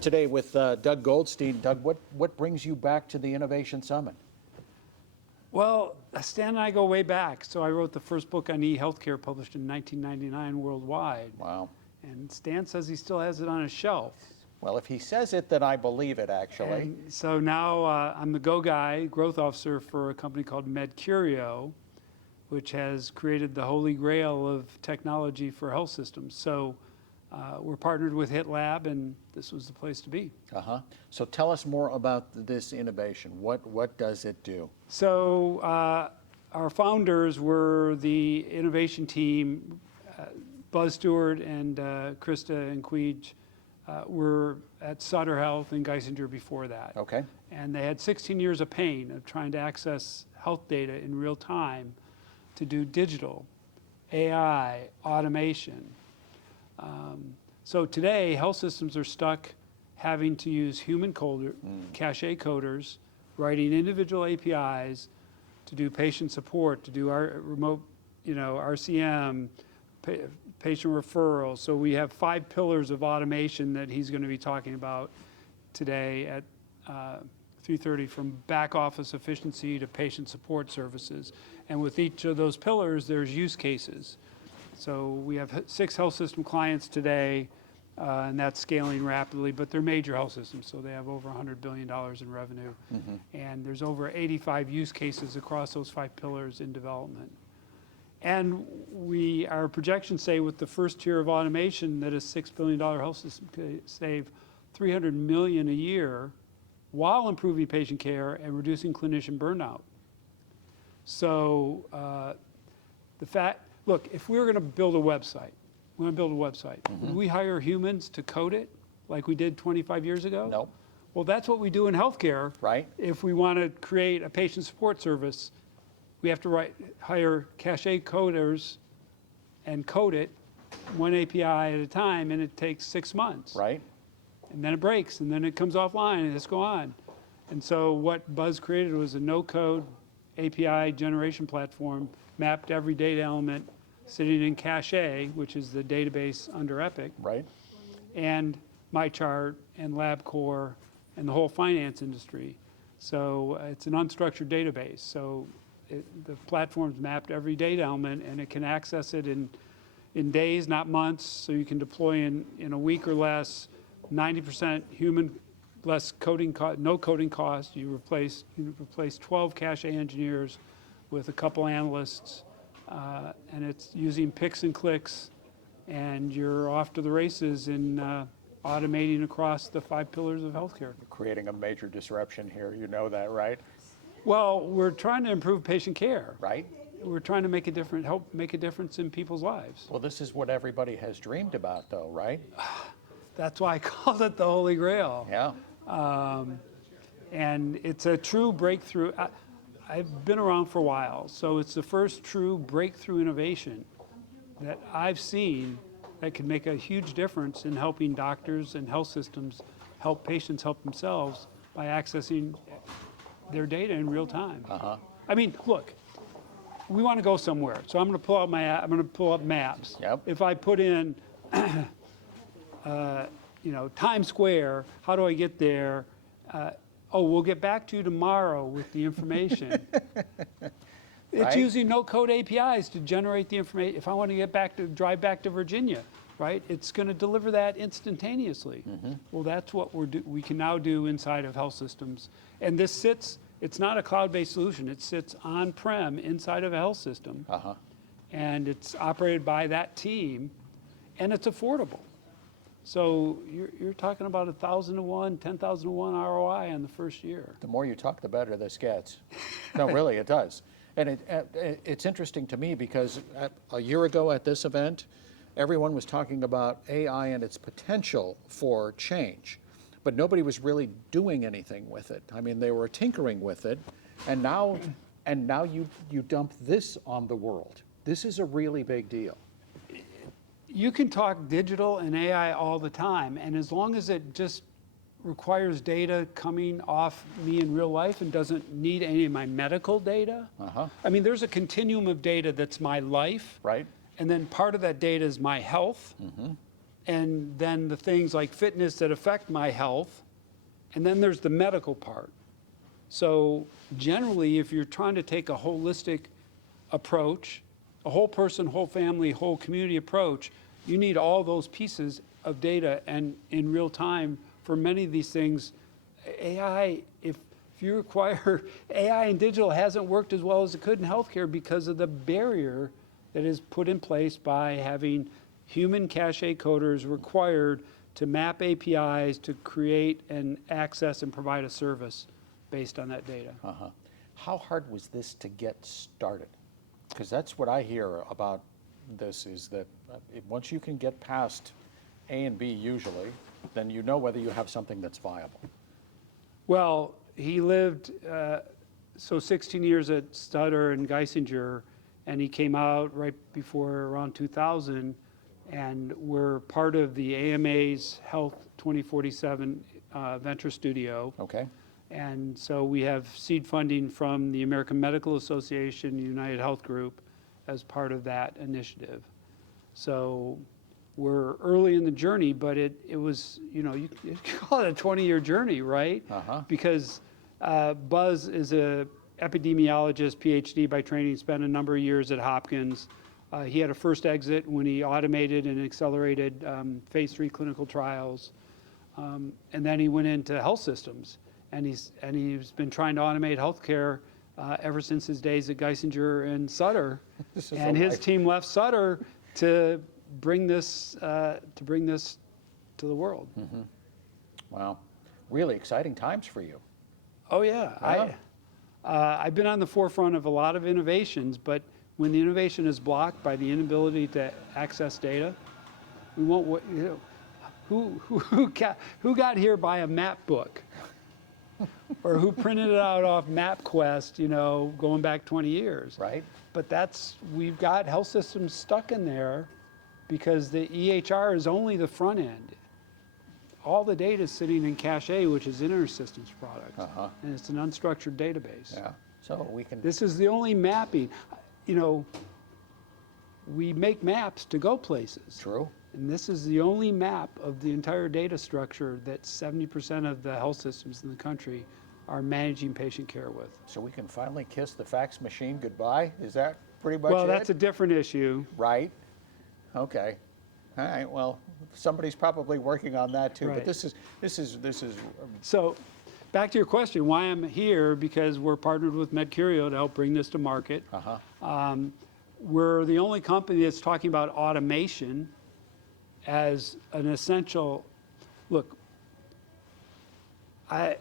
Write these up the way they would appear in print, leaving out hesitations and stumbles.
today with Doug Goldstein. Doug, what brings you back to the Innovation Summit? Well, Stan and I go way back. So I wrote the first book on e-healthcare published in 1999 worldwide. Wow. And Stan says he still has it on his shelf. Well, if he says it, then I believe it, actually. And so now I'm the go-guy, growth officer for a company called Medcurio, which has created the holy grail of technology for health systems. So we're partnered with HITLAB, and this was the place to be. So tell us more about this innovation. What does it do? So our founders were the innovation team. Buzz Stewart and Krista and Queej were at Sutter Health and Geisinger before that. Okay. And they had 16 years of pain of trying to access health data in real time to do digital, AI, automation. So today, health systems are stuck having to use human cache coders, writing individual APIs to do patient support, to do our remote, RCM, patient referral. So we have 5 pillars of automation that he's going to be talking about today at 3:30, from back office efficiency to patient support services. And with each of those pillars, there's use cases. So we have 6 health system clients today, and that's scaling rapidly, but they're major health systems, so they have over $100 billion in revenue. And there's over 85 use cases across those 5 pillars in development. And our projections say with the first tier of automation that a $6 billion health system could save $300 million a year while improving patient care and reducing clinician burnout. So look, if we were going to build a website, would we hire humans to code it like we did 25 years ago? No. Well, that's what we do in healthcare. Right. If we want to create a patient support service, we have to hire cache coders and code it one API at a time, and it takes 6 months. Right. And then it breaks, and then it comes offline, and it's go on. And so what Buzz created was a no-code API generation platform, mapped every data element sitting in cache, which is the database under Epic. Right. And MyChart and LabCorp and the whole finance industry. So it's an unstructured database. So the platform's mapped every data element, and it can access it in days, not months. So you can deploy in a week or less, 90% human, less coding no coding cost. You replace 12 cache engineers with a couple analysts, and it's using picks and clicks, and you're off to the races in automating across the 5 pillars of healthcare. You're creating a major disruption here. You know that, right? Well, we're trying to improve patient care. Right. We're trying to help make a difference in people's lives. Well, this is what everybody has dreamed about, though, right? That's why I called it the Holy Grail. Yeah. And it's a true breakthrough. I've been around for a while, so it's the first true breakthrough innovation that I've seen that could make a huge difference in helping doctors and health systems help patients help themselves by accessing their data in real time. I mean, look, we want to go somewhere, so I'm going to pull up maps. Yep. If I put in, Times Square, how do I get there? We'll get back to you tomorrow with the information. It's using no-code APIs to generate the information. If I want to drive back to Virginia, right? It's going to deliver that instantaneously. Well, that's what we can now do inside of health systems. And this it's not a cloud-based solution. It sits on-prem inside of a health system. And it's operated by that team, and it's affordable. So you're talking about 1,000 to 1, 10,000 to 1 ROI on the first year. The more you talk, the better this gets. No, really, it does. And it's interesting to me because a year ago at this event, everyone was talking about AI and its potential for change, but nobody was really doing anything with it. I mean, they were tinkering with it, and now you dump this on the world. This is a really big deal. You can talk digital and AI all the time, and as long as it just requires data coming off me in real life and doesn't need any of my medical data. I mean, there's a continuum of data that's my life. Right. And then part of that data is my health. and then the things like fitness that affect my health, and then there's the medical part. So generally, if you're trying to take a holistic approach, a whole person, whole family, whole community approach, you need all those pieces of data, and in real time for many of these things, AI, if you require, AI and digital hasn't worked as well as it could in healthcare because of the barrier that is put in place by having human cache coders required to map APIs to create and access and provide a service based on that data. How hard was this to get started? Because that's what I hear about this, is that once you can get past A and B usually, then you know whether you have something that's viable. Well, he lived 16 years at Sutter and Geisinger, and he came out right before around 2000, and we're part of the AMA's Health 2047 Venture Studio. Okay. And so we have seed funding from the American Medical Association, United Health Group, as part of that initiative. So we're early in the journey, but it was, you call it a 20-year journey, right? Because Buzz is a epidemiologist, PhD by training, spent a number of years at Hopkins. He had a first exit when he automated and accelerated phase 3 clinical trials. And then he went into health systems. And he's been trying to automate healthcare ever since his days at Geisinger and Sutter. And his team left Sutter to bring this to the world. Wow, really exciting times for you. Oh yeah, I've been on the forefront of a lot of innovations, but when the innovation is blocked by the inability to access data, we won't. Who got here by a map book? Or who printed it out off MapQuest, going back 20 years. Right. But we've got health systems stuck in there because the EHR is only the front end. All the data is sitting in cache, which is InterSystems product. And it's an unstructured database. Yeah, so we can... This is the only mapping. We make maps to go places. True. And this is the only map of the entire data structure that 70% of the health systems in the country are managing patient care with. So we can finally kiss the fax machine goodbye? Is that pretty much it? Well, that's a different issue. Right. Okay. All right. Well, somebody's probably working on that too. Right. But this is. So, back to your question, why I'm here, because we're partnered with Medcurio to help bring this to market. We're the only company that's talking about automation as an essential. Look, I've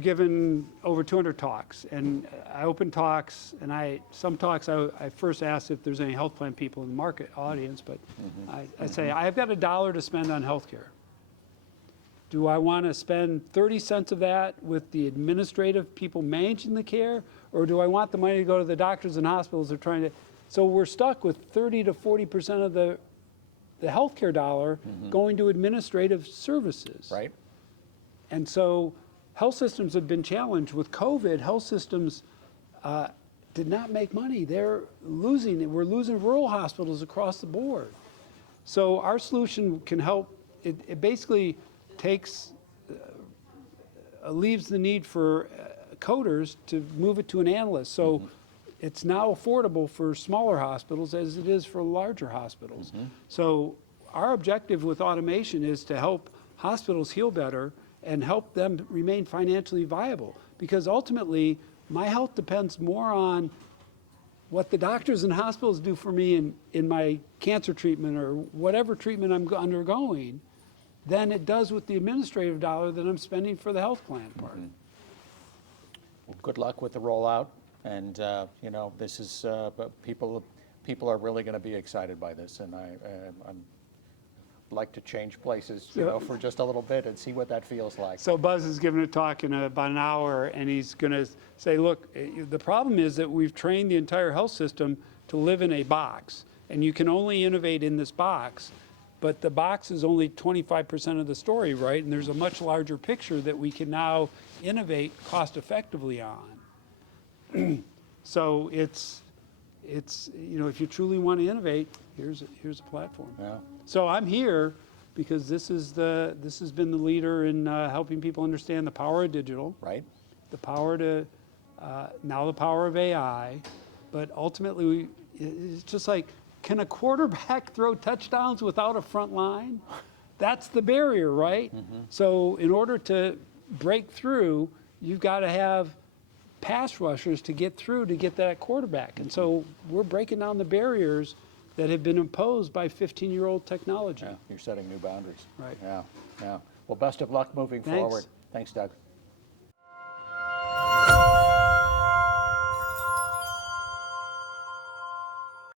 given over 200 talks, and I open talks, and some talks I first asked if there's any health plan people in the market audience, but I say, I've got $1 to spend on healthcare. Do I want to spend 30 cents of that with the administrative people managing the care, or do I want the money to go to the doctors and hospitals that are trying to? So we're stuck with 30 to 40% of the healthcare dollar going to administrative services. Right. And so health systems have been challenged. With COVID, health systems did not make money. They're losing. We're losing rural hospitals across the board. So our solution can help. It basically leaves the need for coders to move it to an analyst. So it's now affordable for smaller hospitals as it is for larger hospitals. So our objective with automation is to help hospitals heal better and help them remain financially viable. Because ultimately, my health depends more on what the doctors and hospitals do for me in my cancer treatment or whatever treatment I'm undergoing than it does with the administrative dollar that I'm spending for the health plan part. Well, good luck with the rollout. And this is people are really going to be excited by this, and I'm like to change places, for just a little bit and see what that feels like. So Buzz is giving a talk in about an hour, and he's going to say, look, the problem is that we've trained the entire health system to live in a box, and you can only innovate in this box, but the box is only 25% of the story, right? And there's a much larger picture that we can now innovate cost effectively on. So it's if you truly want to innovate, here's a platform. Yeah. So I'm here because this has been the leader in helping people understand the power of digital, Right? the power to, now the power of AI, but ultimately, it's just like, can a quarterback throw touchdowns without a front line? That's the barrier, right? So in order to break through, you've got to have pass rushers to get through to get that quarterback. And so we're breaking down the barriers that have been imposed by 15-year-old technology. Yeah, you're setting new boundaries. Right. Yeah, yeah. Well, best of luck moving Thanks. forward. Thanks, Doug.